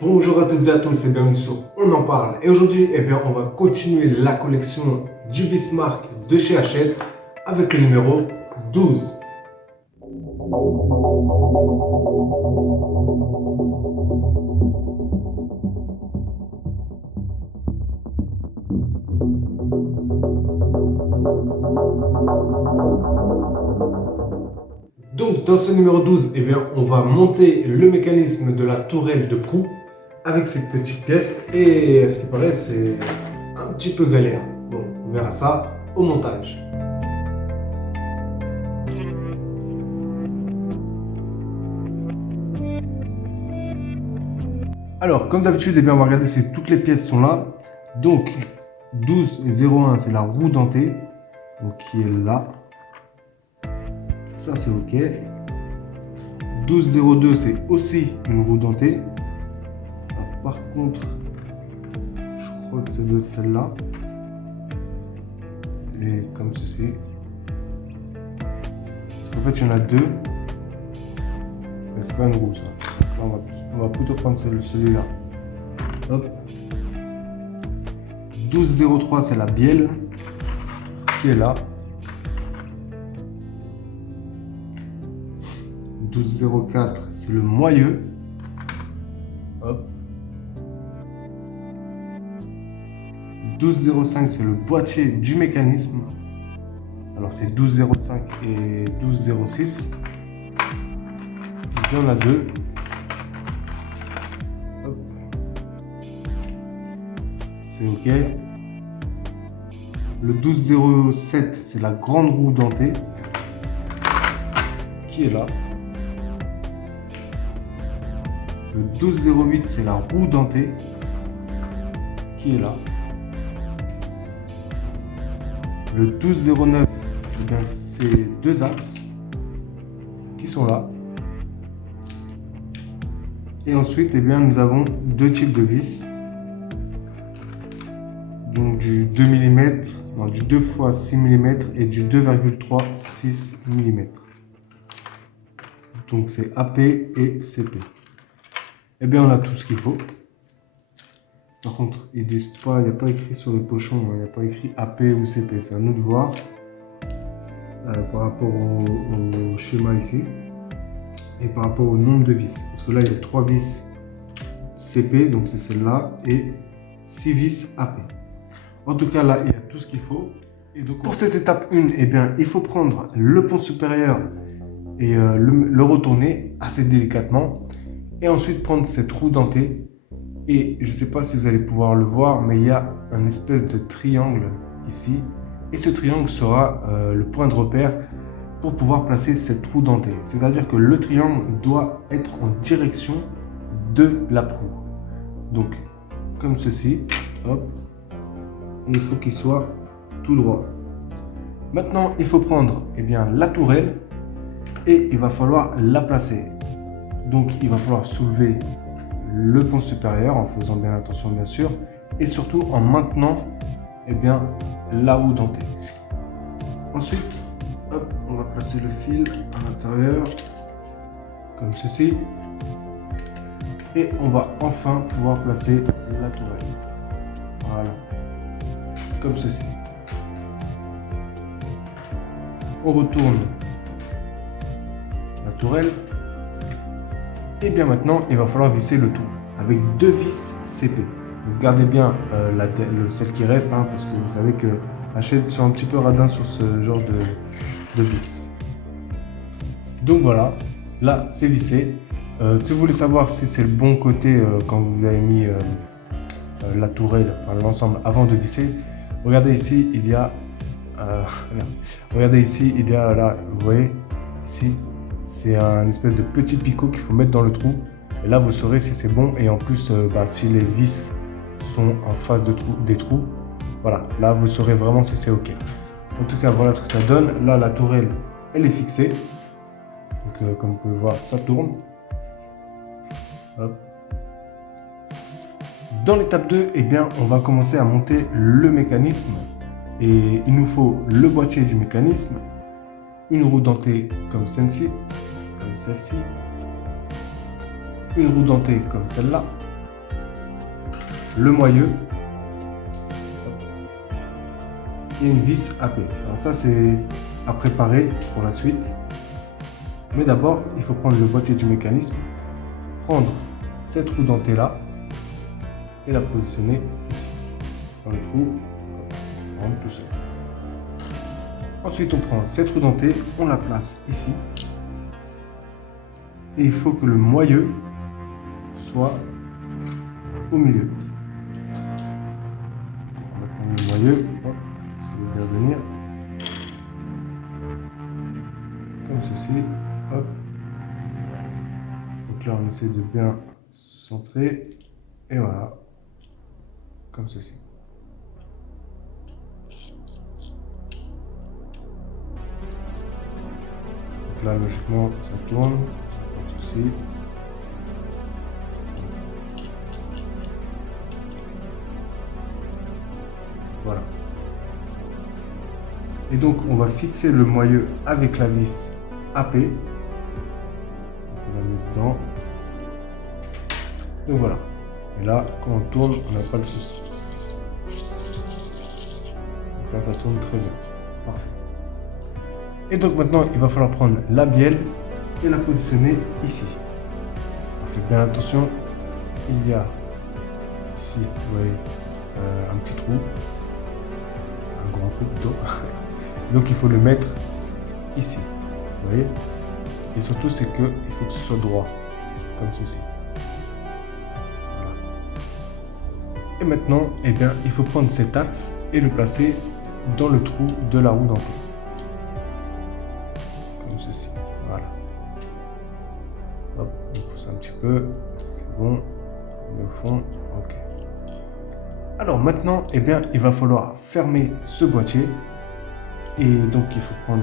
Bonjour à toutes et à tous et bienvenue sur On en parle. Et aujourd'hui, on va continuer la collection du Bismarck de chez Hachette avec le numéro 12. Donc dans ce numéro 12, on va monter le mécanisme de la tourelle de proue avec cette petite pièce et à ce qui paraît c'est un petit peu galère. Bon, on verra ça au montage. Alors comme d'habitude, on va regarder si toutes les pièces sont là. Donc 12 et 01 c'est la roue dentée, donc qui est là. Ça c'est ok. 1202 c'est aussi une roue dentée. Par contre, je crois que ça doit être celle-là. Et comme ceci. En fait, il y en a deux. Mais c'est pas une roue, ça. On va plutôt prendre celui-là. Hop. 1203, c'est la bielle qui est là. 1204, c'est le moyeu. Hop. 1205, c'est le boîtier du mécanisme. Alors c'est 1205 et 1206. Il y en a deux. Hop. C'est ok. Le 1207, c'est la grande roue dentée qui est là. Le 1208, c'est la roue dentée qui est là. Le 1209, c'est deux axes qui sont là. Et ensuite, nous avons deux types de vis. Donc du 2 mm, du 2 x 6 mm et du 2,36 mm. Donc c'est AP et CP. On a tout ce qu'il faut. Par contre, ils disent pas, il n'y a pas écrit sur le pochon, il n'y a pas écrit AP ou CP. C'est à nous de voir par rapport au schéma ici et par rapport au nombre de vis. Parce que là, il y a 3 vis CP, donc c'est celle-là, et 6 vis AP. En tout cas, là, il y a tout ce qu'il faut. Et donc, pour cette étape 1, il faut prendre le pont supérieur et le retourner assez délicatement. Et ensuite, prendre cette roue dentée. Et je ne sais pas si vous allez pouvoir le voir, mais il y a un espèce de triangle ici. Et ce triangle sera le point de repère pour pouvoir placer cette roue dentée. C'est-à-dire que le triangle doit être en direction de la proue. Donc, comme ceci, hop. Et il faut qu'il soit tout droit. Maintenant, il faut prendre la tourelle et il va falloir la placer. Donc, il va falloir soulever le pont supérieur en faisant bien attention, bien sûr, et surtout en maintenant la roue dentée. Ensuite, hop, on va placer le fil à l'intérieur comme ceci et on va enfin pouvoir placer la tourelle. Voilà, comme ceci. On retourne la tourelle. Et bien maintenant, il va falloir visser le tout avec deux vis CP. Donc gardez bien celle qui reste, parce que vous savez que Hachette sont un petit peu radins sur ce genre de vis. Donc voilà, là c'est vissé. Si vous voulez savoir si c'est le bon côté quand vous avez mis la tourelle, l'ensemble avant de visser, regardez ici, il y a là, vous voyez ici, c'est un espèce de petit picot qu'il faut mettre dans le trou. Et là, vous saurez si c'est bon. Et en plus, si les vis sont en face des trous, voilà, là, vous saurez vraiment si c'est OK. En tout cas, voilà ce que ça donne. Là, la tourelle, elle est fixée. Donc, comme vous pouvez voir, ça tourne. Hop. Dans l'étape 2, on va commencer à monter le mécanisme. Et il nous faut le boîtier du mécanisme, une roue dentée comme celle-ci, une roue dentée comme celle-là, le moyeu et une vis AP. Alors ça c'est à préparer pour la suite. Mais d'abord, il faut prendre le boîtier du mécanisme, prendre cette roue dentée là et la positionner ici. Dans le trou, ça rentre tout seul. Ensuite, on prend cette roue dentée, on la place ici. Et il faut que le moyeu soit au milieu. On va prendre le moyeu, hop, ça va bien venir. Comme ceci, hop. Donc là, on essaie de bien centrer. Et voilà, comme ceci. Donc là, logiquement, ça tourne, comme ceci. Voilà. Et donc, on va fixer le moyeu avec la vis AP. Donc, on la met dedans. Donc voilà. Et là, quand on tourne, on n'a pas de souci. Donc là, ça tourne très bien. Parfait. Et donc maintenant, il va falloir prendre la bielle et la positionner ici. On fait bien attention. Il y a ici, vous voyez, un petit trou. Un grand trou plutôt. Donc il faut le mettre ici. Vous voyez. Et surtout, c'est qu'il faut que ce soit droit. Comme ceci. Et maintenant, eh bien, il faut prendre cet axe et le placer dans le trou de la roue dentée. Comme ceci. Voilà. Hop, on pousse un petit peu. C'est bon. Le fond. Ok. Alors maintenant, eh bien, il va falloir fermer ce boîtier. Et donc, il faut prendre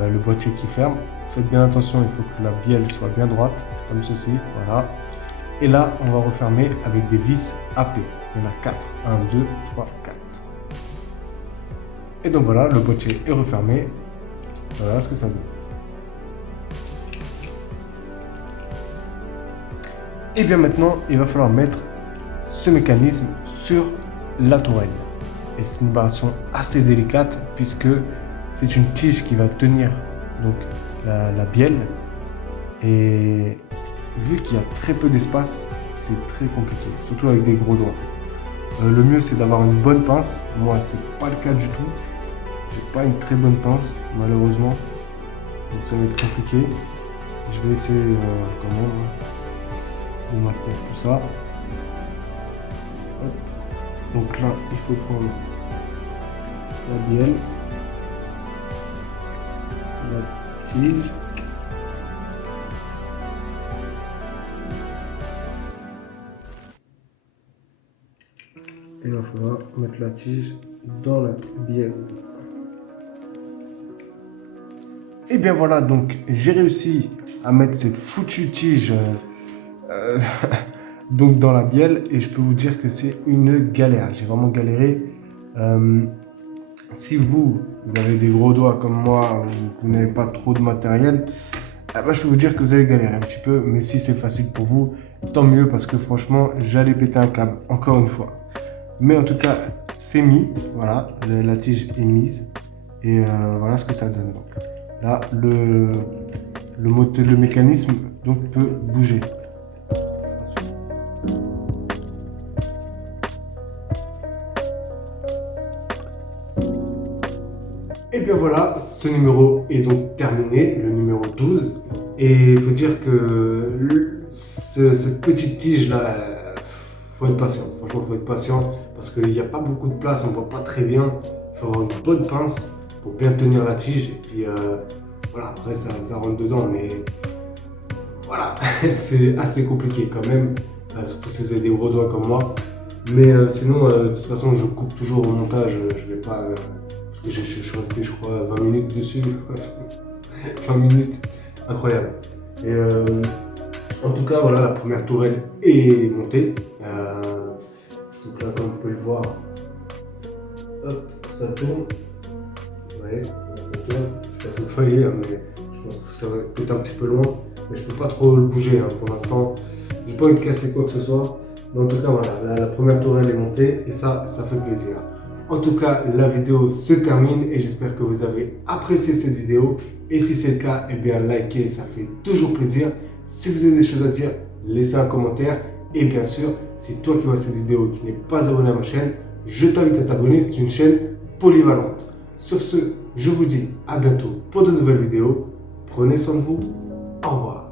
le boîtier qui ferme. Faites bien attention, il faut que la bielle soit bien droite. Comme ceci. Voilà. Et là, on va refermer avec des vis AP. Il y en a 4. 1, 2, 3, 4. Et donc voilà, le boîtier est refermé. Voilà ce que ça donne. Et bien maintenant, il va falloir mettre ce mécanisme sur la tourelle. Et c'est une opération assez délicate puisque c'est une tige qui va tenir donc la bielle. Et vu qu'il y a très peu d'espace, c'est très compliqué, surtout avec des gros doigts. Le mieux c'est d'avoir une bonne pince. Moi c'est pas le cas du tout. J'ai pas une très bonne pince malheureusement. Donc ça va être compliqué. Je vais essayer quand même de maintenir tout ça. Hop. Donc là il faut prendre la bielle, la tige. Et il va falloir mettre la tige dans la bielle. Et bien voilà, donc j'ai réussi à mettre cette foutue tige donc dans la bielle et je peux vous dire que c'est une galère. J'ai vraiment galéré. Si vous avez des gros doigts comme moi, vous n'avez pas trop de matériel, je peux vous dire que vous allez galérer un petit peu. Mais si c'est facile pour vous, tant mieux parce que franchement, j'allais péter un câble encore une fois. Mais en tout cas, c'est mis, voilà, la tige est mise et voilà ce que ça donne. Donc, là, le mécanisme donc, peut bouger. Et bien voilà, ce numéro est donc terminé, le numéro 12. Et il faut dire que cette petite tige là, faut être patient. Franchement, faut être patient parce qu'il n'y a pas beaucoup de place, on ne voit pas très bien. Il faut avoir une bonne pince pour bien tenir la tige. Et puis voilà, après ça rentre dedans. Mais voilà, c'est assez compliqué quand même. Surtout si vous avez des gros doigts comme moi. Mais sinon, de toute façon, je coupe toujours au montage. Je vais pas. Parce que je suis resté, je crois, 20 minutes dessus. 20 minutes, incroyable. Et en tout cas, voilà, la première tourelle est montée. Donc là, comme vous pouvez le voir, hop, ça tourne. Vous voyez, là, ça tourne. Je sais pas si vous voyez, mais je pense que ça va peut-être un petit peu loin. Mais je peux pas trop le bouger pour l'instant. J'ai pas envie de casser quoi que ce soit. Mais en tout cas, voilà, la première tourelle est montée et ça fait plaisir. En tout cas, la vidéo se termine et j'espère que vous avez apprécié cette vidéo. Et si c'est le cas, eh bien likez, ça fait toujours plaisir. Si vous avez des choses à dire, laissez un commentaire. Et bien sûr, si toi qui vois cette vidéo et qui n'es pas abonné à ma chaîne, je t'invite à t'abonner, c'est une chaîne polyvalente. Sur ce, je vous dis à bientôt pour de nouvelles vidéos. Prenez soin de vous. Au revoir.